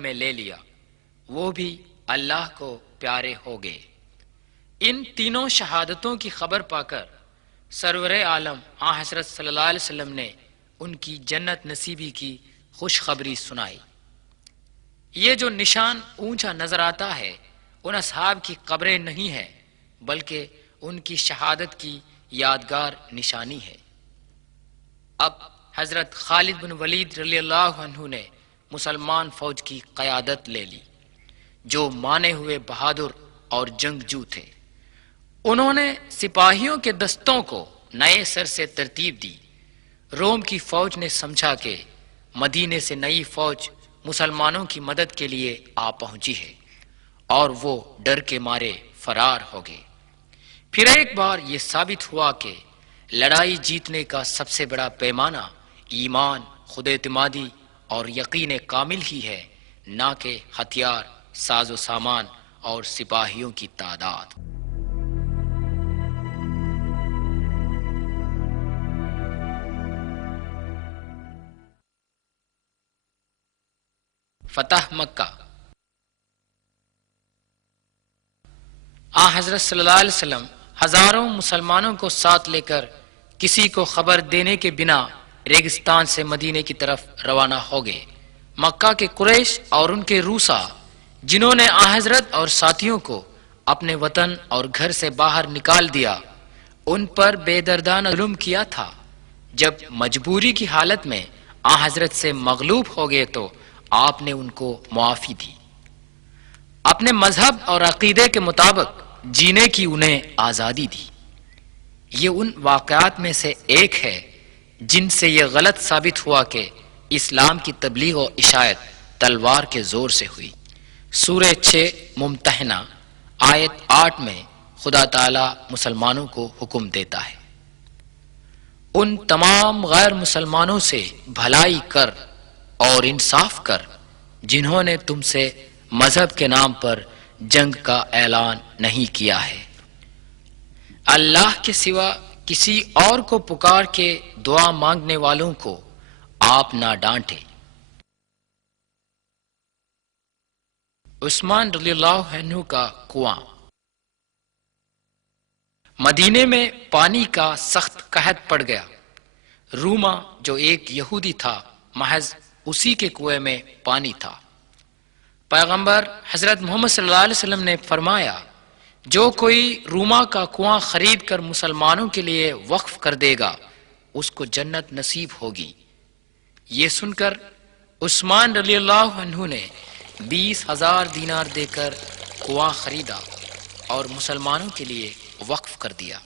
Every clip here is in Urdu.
میں لے لیا، وہ بھی اللہ کو پیارے ہو گئے۔ ان تینوں شہادتوں کی خبر پا کر سرور عالم حضرت صلی اللہ علیہ وسلم نے ان کی جنت نصیبی کی خوشخبری سنائی۔ یہ جو نشان اونچا نظر آتا ہے ان اصحاب کی قبریں نہیں ہے، بلکہ ان کی شہادت کی یادگار نشانی ہے۔ اب حضرت خالد بن ولید رضی اللہ عنہ نے مسلمان فوج کی قیادت لے لی، جو مانے ہوئے بہادر اور جنگجو تھے۔ انہوں نے سپاہیوں کے دستوں کو نئے سر سے ترتیب دی۔ روم کی فوج نے سمجھا کہ مدینے سے نئی فوج مسلمانوں کی مدد کے لیے آ پہنچی ہے، اور وہ ڈر کے مارے فرار ہو گئے۔ پھر ایک بار یہ ثابت ہوا کہ لڑائی جیتنے کا سب سے بڑا پیمانہ ایمان، خود اعتمادی اور یقین کامل ہی ہے، نہ کہ ہتھیار، ساز و سامان اور سپاہیوں کی تعداد۔ فتح مکہ۔ حضرت صلی اللہ علیہ وسلم ہزاروں مسلمانوں کو ساتھ لے کر کسی کو خبر دینے کے بنا ریگستان سے مدینے کی طرف روانہ ہو گئے۔ مکہ کے قریش اور ان کے روسا، جنہوں نے حضرت اور ساتھیوں کو اپنے وطن اور گھر سے باہر نکال دیا، ان پر بے دردانہ ظلم کیا تھا۔ جب مجبوری کی حالت میں حضرت سے مغلوب ہو گئے تو آپ نے ان کو معافی دی، اپنے مذہب اور عقیدے کے مطابق جینے کی انہیں آزادی دی۔ یہ ان واقعات میں سے ایک ہے جن سے یہ غلط ثابت ہوا کہ اسلام کی تبلیغ و اشاعت تلوار کے زور سے ہوئی۔ سورہ 6 ممتحنہ آیت 8 میں خدا تعالی مسلمانوں کو حکم دیتا ہے، ان تمام غیر مسلمانوں سے بھلائی کر اور انصاف کر جنہوں نے تم سے مذہب کے نام پر جنگ کا اعلان نہیں کیا ہے۔ اللہ کے سوا کسی اور کو پکار کے دعا مانگنے والوں کو آپ نہ ڈانٹے۔ عثمان رضی اللہ عنہ کا کنواں۔ مدینے میں پانی کا سخت قحط پڑ گیا۔ روما جو ایک یہودی تھا، محض اسی کے کنویں میں پانی تھا۔ پیغمبر حضرت محمد صلی اللہ علیہ وسلم نے فرمایا، جو کوئی روما کا کنواں خرید کر مسلمانوں کے لیے وقف کر دے گا اس کو جنت نصیب ہوگی۔ یہ سن کر عثمان رضی اللہ عنہ نے 20,000 دینار دے کر کنواں خریدا اور مسلمانوں کے لیے وقف کر دیا۔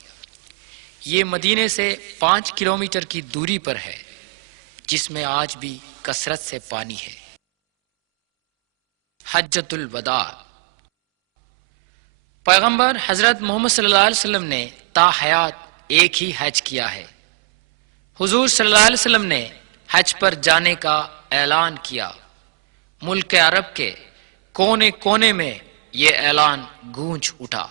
یہ مدینے سے 5 کلومیٹر کی دوری پر ہے، جس میں آج بھی کثرت سے پانی ہے۔ حجۃ الوداع۔ پیغمبر حضرت محمد صلی اللہ علیہ وسلم نے تا حیات ایک ہی حج کیا ہے۔ حضور صلی اللہ علیہ وسلم نے حج پر جانے کا اعلان کیا۔ ملک عرب کے کونے کونے میں یہ اعلان گونج اٹھا۔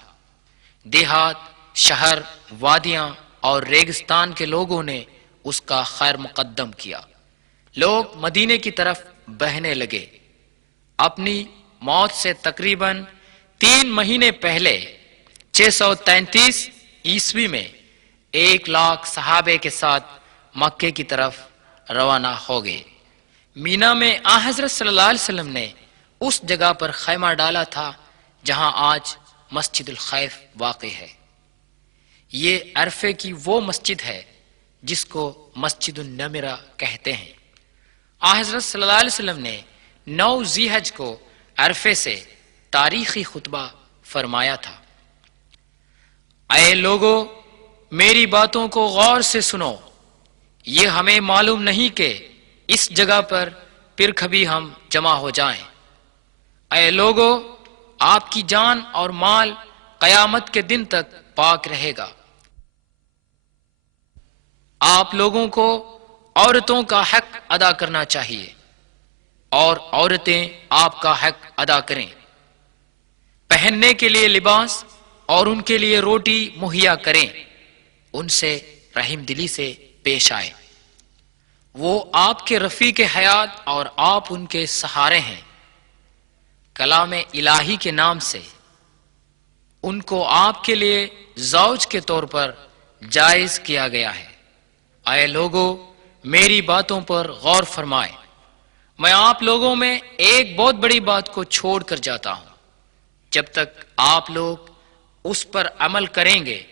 دیہات، شہر، وادیاں اور ریگستان کے لوگوں نے اس کا خیر مقدم کیا۔ لوگ مدینے کی طرف بہنے لگے۔ اپنی موت سے تقریباً 3 مہینے پہلے 633 عیسوی میں 1 لاکھ صحابہ کے ساتھ مکے کی طرف روانہ ہو گئے۔ مینا میں حضرت صلی اللہ علیہ وسلم نے اس جگہ پر خیمہ ڈالا تھا جہاں آج مسجد الخیف واقع ہے۔ یہ عرفے کی وہ مسجد ہے جس کو مسجد النمرہ کہتے ہیں۔ حضرت صلی اللہ علیہ وسلم نے 9 ذی الحج کو عرفے سے تاریخی خطبہ فرمایا تھا، اے لوگو میری باتوں کو غور سے سنو، یہ ہمیں معلوم نہیں کہ اس جگہ پر پھر کبھی ہم جمع ہو جائیں۔ اے لوگو آپ کی جان اور مال قیامت کے دن تک پاک رہے گا۔ آپ لوگوں کو عورتوں کا حق ادا کرنا چاہیے اور عورتیں آپ کا حق ادا کریں۔ پہننے کے لیے لباس اور ان کے لیے روٹی مہیا کریں، ان سے رحم دلی سے پیش آئے۔ وہ آپ کے رفیق حیات اور آپ ان کے سہارے ہیں۔ کلام الہی کے نام سے ان کو آپ کے لیے زوج کے طور پر جائز کیا گیا ہے۔ اے لوگو، میری باتوں پر غور فرمائے، میں آپ لوگوں میں ایک بہت بڑی بات کو چھوڑ کر جاتا ہوں، جب تک آپ لوگ اس پر عمل کریں گے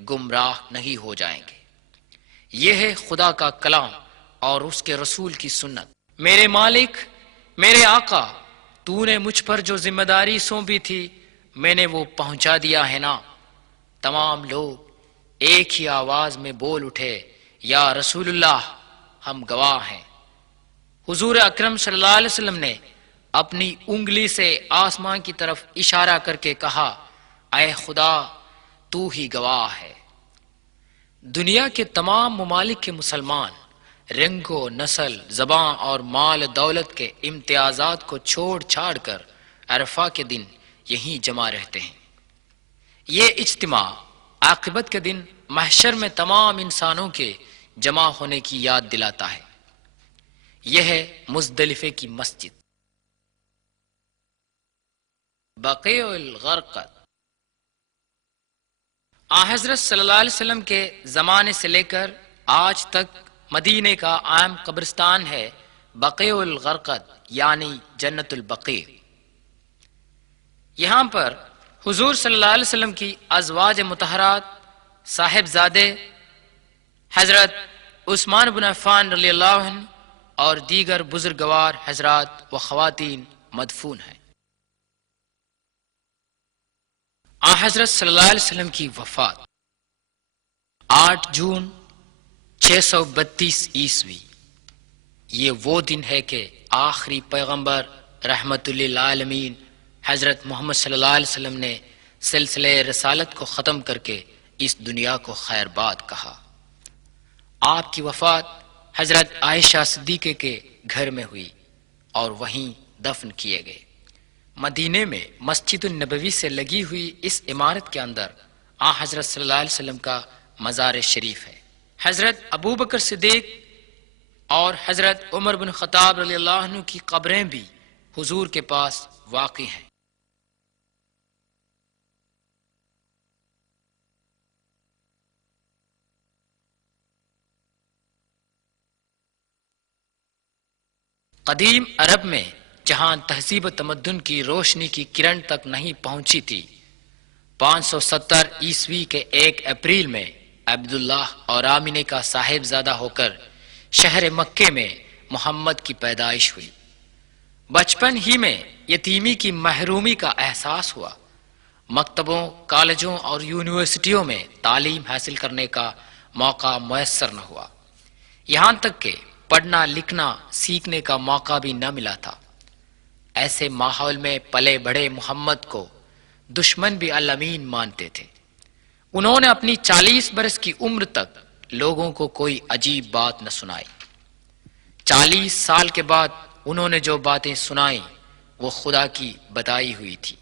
گمراہ نہیں ہو جائیں گے۔ یہ ہے خدا کا کلام اور اس کے رسول کی سنت۔ میرے مالک، میرے آقا، تو نے مجھ پر جو ذمہ داری سونپی تھی میں نے وہ پہنچا دیا ہے نا؟ تمام لوگ ایک ہی آواز میں بول اٹھے، یا رسول اللہ، ہم گواہ ہیں۔ حضور اکرم صلی اللہ علیہ وسلم نے اپنی انگلی سے آسمان کی طرف اشارہ کر کے کہا، اے خدا، تو ہی گواہ ہے۔ دنیا کے تمام ممالک کے مسلمان رنگ و نسل، زبان اور مال دولت کے امتیازات کو چھوڑ چھاڑ کر عرفہ کے دن یہیں جمع رہتے ہیں۔ یہ اجتماع عاقبت کے دن محشر میں تمام انسانوں کے جمع ہونے کی یاد دلاتا ہے۔ یہ ہے مزدلفے کی مسجد۔ بقیع الغرقد۔ حضرت صلی اللہ علیہ وسلم کے زمانے سے لے کر آج تک مدینے کا عام قبرستان ہے بقیع الغرقد، یعنی جنت البقیع۔ یہاں پر حضور صلی اللہ علیہ وسلم کی ازواج مطہرات، صاحبزادے حضرت عثمان بن عفان رضی اللہ عنہ اور دیگر بزرگوار حضرات و خواتین مدفون ہیں۔ حضرت صلی اللہ علیہ وسلم کی وفات 8 جون 632 عیسوی۔ یہ وہ دن ہے کہ آخری پیغمبر رحمت للعالمین حضرت محمد صلی اللہ علیہ وسلم نے سلسلہ رسالت کو ختم کر کے اس دنیا کو خیر باد کہا۔ آپ کی وفات حضرت عائشہ صدیقہ کے گھر میں ہوئی اور وہیں دفن کیے گئے۔ مدینے میں مسجد النبوی سے لگی ہوئی اس عمارت کے اندر حضرت صلی اللہ علیہ وسلم کا مزار شریف ہے۔ حضرت ابو بکر صدیق اور حضرت عمر بن خطاب رضی اللہ عنہ کی قبریں بھی حضور کے پاس واقع ہیں۔ قدیم عرب میں جہاں تہذیب و تمدن کی روشنی کی کرن تک نہیں پہنچی تھی، 570 عیسوی کے 1 اپریل میں عبداللہ اور آمینہ کا صاحبزادہ ہو کر شہر مکے میں محمد کی پیدائش ہوئی۔ بچپن ہی میں یتیمی کی محرومی کا احساس ہوا۔ مکتبوں، کالجوں اور یونیورسٹیوں میں تعلیم حاصل کرنے کا موقع میسر نہ ہوا، یہاں تک کہ پڑھنا لکھنا سیکھنے کا موقع بھی نہ ملا تھا۔ ایسے ماحول میں پلے بڑے محمد کو دشمن بھی الامین مانتے تھے۔ انہوں نے اپنی 40 برس کی عمر تک لوگوں کو کوئی عجیب بات نہ سنائی۔ 40 سال کے بعد انہوں نے جو باتیں سنائیں وہ خدا کی بتائی ہوئی تھی۔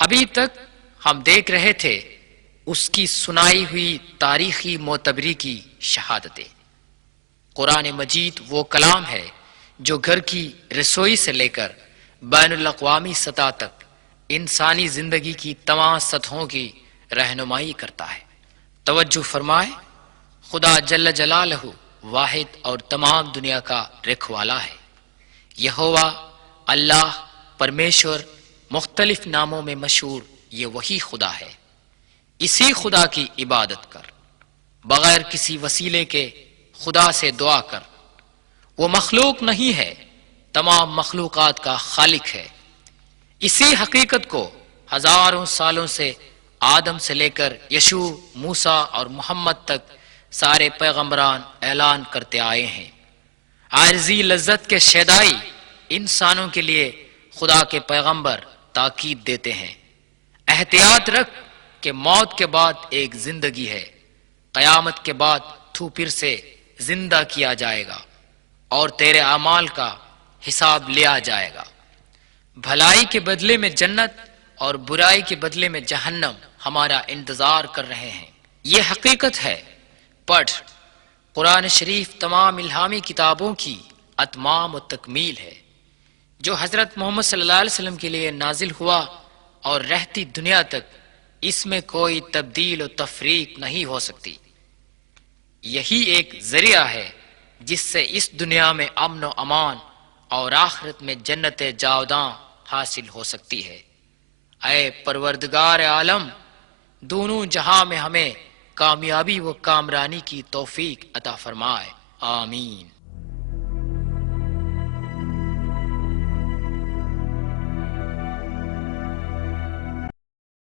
ابھی تک ہم دیکھ رہے تھے اس کی سنائی ہوئی تاریخی معتبری کی شہادتیں۔ قرآن مجید وہ کلام ہے جو گھر کی رسوئی سے لے کر بین الاقوامی سطح تک انسانی زندگی کی تمام سطحوں کی رہنمائی کرتا ہے۔ توجہ فرمائے، خدا جل جلالہ واحد اور تمام دنیا کا رکھوالا ہے۔ یہوہ، اللہ، پرمیشور، مختلف ناموں میں مشہور یہ وہی خدا ہے۔ اسی خدا کی عبادت کر، بغیر کسی وسیلے کے خدا سے دعا کر۔ وہ مخلوق نہیں ہے، تمام مخلوقات کا خالق ہے۔ اسی حقیقت کو ہزاروں سالوں سے آدم سے لے کر یشوع، موسیٰ اور محمد تک سارے پیغمبران اعلان کرتے آئے ہیں۔ عارضی لذت کے شیدائی انسانوں کے لیے خدا کے پیغمبر تاکید دیتے ہیں، احتیاط رکھ کہ موت کے بعد ایک زندگی ہے، قیامت کے بعد تو پھر سے زندہ کیا جائے گا اور تیرے اعمال کا حساب لیا جائے گا۔ بھلائی کے بدلے میں جنت اور برائی کے بدلے میں جہنم ہمارا انتظار کر رہے ہیں۔ یہ حقیقت ہے۔ پڑھ، قرآن شریف تمام الہامی کتابوں کی اتمام و تکمیل ہے۔ جو حضرت محمد صلی اللہ علیہ وسلم کے لیے نازل ہوا اور رہتی دنیا تک اس میں کوئی تبدیل و تفریق نہیں ہو سکتی۔ یہی ایک ذریعہ ہے جس سے اس دنیا میں امن و امان اور آخرت میں جنت جاوداں حاصل ہو سکتی ہے۔ اے پروردگار عالم، دونوں جہاں میں ہمیں کامیابی و کامرانی کی توفیق عطا فرمائے، آمین۔